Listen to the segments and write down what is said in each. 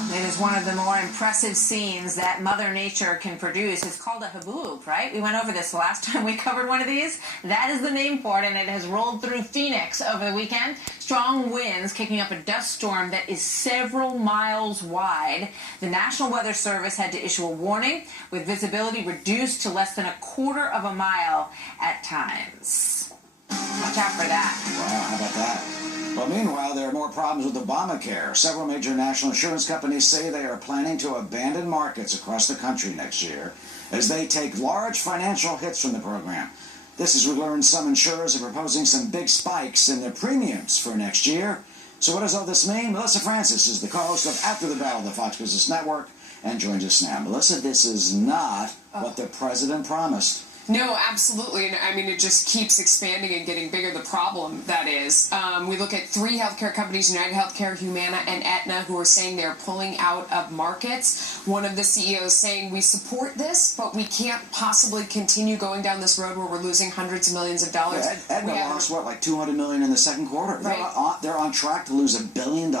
Well, it is one of the more impressive scenes that Mother Nature can produce. It's called a haboob, right? We went over this the last time we covered one of these. That is the name for it, and it has rolled through Phoenix over the weekend. Strong winds kicking up a dust storm that is several miles wide. The National Weather Service had to issue a warning with visibility reduced to less than a quarter of a mile at times. Watch out for that. Wow, how about that? Well, meanwhile, there are more problems with Obamacare. Several major national insurance companies say they are planning to abandon markets across the country next year as they take large financial hits from the program. This as we learned some insurers are proposing some big spikes in their premiums for next year. So what does all this mean? Melissa Francis is the co-host of After the Bell, the Fox Business Network, and joins us now. Melissa, this is not what the president promised. No, absolutely. And I mean, it just keeps expanding and getting bigger, the problem that is. We look at three healthcare companies, United Healthcare, Humana, and Aetna, who are saying they're pulling out of markets. One of the CEOs saying, we support this, but we can't possibly continue going down this road where we're losing hundreds of millions of dollars. Yeah, Aetna lost, what, like $200 million in the second quarter? Right. They're on track to lose $1 billion?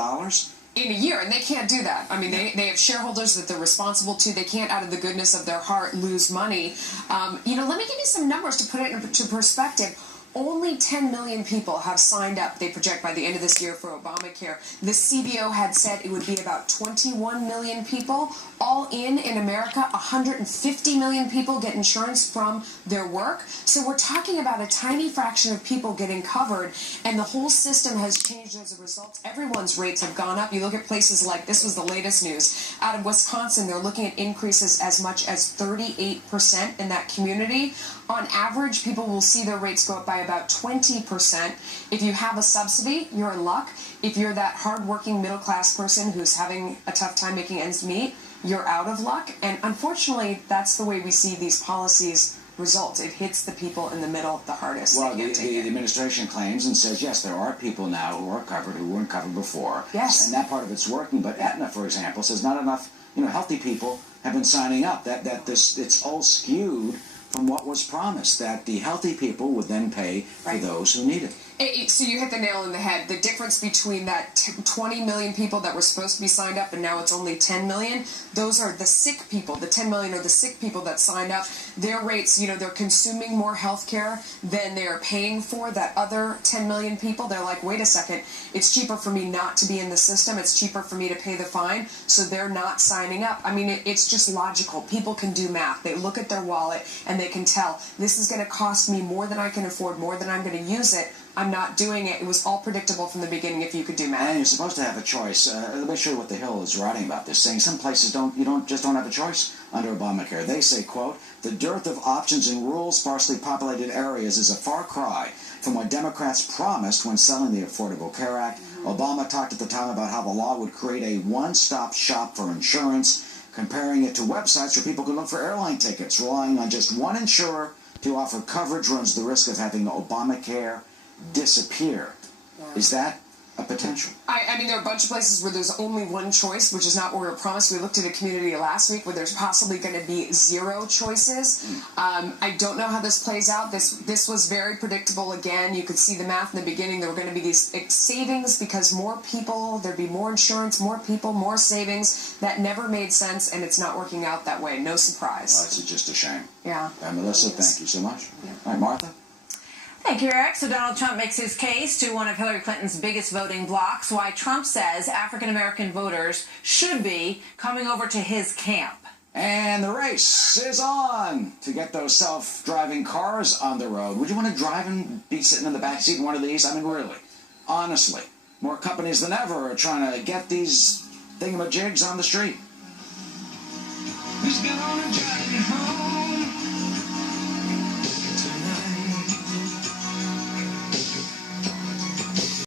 In a year, and they can't do that. I mean, they have shareholders that they're responsible to. They can't, out of the goodness of their heart, lose money. Let me give you some numbers to put it into perspective. Only 10 million people have signed up, they project, by the end of this year for Obamacare. The CBO had said it would be about 21 million people. All in America, 150 million people get insurance from their work. So we're talking about a tiny fraction of people getting covered, and the whole system has changed as a result. Everyone's rates have gone up. You look at places like, this was the latest news, out of Wisconsin, they're looking at increases as much as 38% in that community. On average, people will see their rates go up by about 20%. If you have a subsidy, you're in luck. If you're that hardworking middle-class person who's having a tough time making ends meet, you're out of luck. And unfortunately, that's the way we see these policies result. It hits the people in the middle the hardest. Well, the administration claims and says, yes, there are people now who are covered who weren't covered before. Yes. And that part of it's working. But Aetna, for example, says not enough healthy people have been signing up. It's all skewed from what was promised, that the healthy people would then pay for those who need it. So you hit the nail on the head. The difference between that 20 million people that were supposed to be signed up and now it's only 10 million, those are the sick people. The 10 million are the sick people that signed up. Their rates, they're consuming more health care than they're paying for. That other 10 million people, they're like, wait a second, it's cheaper for me not to be in the system. It's cheaper for me to pay the fine. So they're not signing up. I mean, it's just logical. People can do math. They look at their wallet and they can tell, this is going to cost me more than I can afford, more than I'm going to use it. I'm not doing it. It was all predictable from the beginning if you could do math. And you're supposed to have a choice. Let me show you what The Hill is writing about this, saying some places don't have a choice under Obamacare. They say, quote, the dearth of options in rural, sparsely populated areas is a far cry from what Democrats promised when selling the Affordable Care Act. Obama talked at the time about how the law would create a one-stop shop for insurance, comparing it to websites where people can look for airline tickets. Relying on just one insurer to offer coverage runs the risk of having Obamacare disappear. Is that a potential? I mean, there are a bunch of places where there's only one choice, which is not what we were promised. We looked at a community last week where there's possibly going to be zero choices. I don't know how this plays out. This was very predictable. Again, you could see the math in the beginning. There were going to be these savings because more people, there'd be more insurance, more people, more savings. That never made sense, and it's not working out that way. No surprise. Well, it's just a shame. Yeah. Melissa, thank you so much. Yeah. All right, Martha? Thank you, Eric. So Donald Trump makes his case to one of Hillary Clinton's biggest voting blocs, why Trump says African-American voters should be coming over to his camp. And the race is on to get those self-driving cars on the road. Would you want to drive and be sitting in the back seat in one of these? I mean, really, honestly, more companies than ever are trying to get these thingamajigs on the street. Who's gonna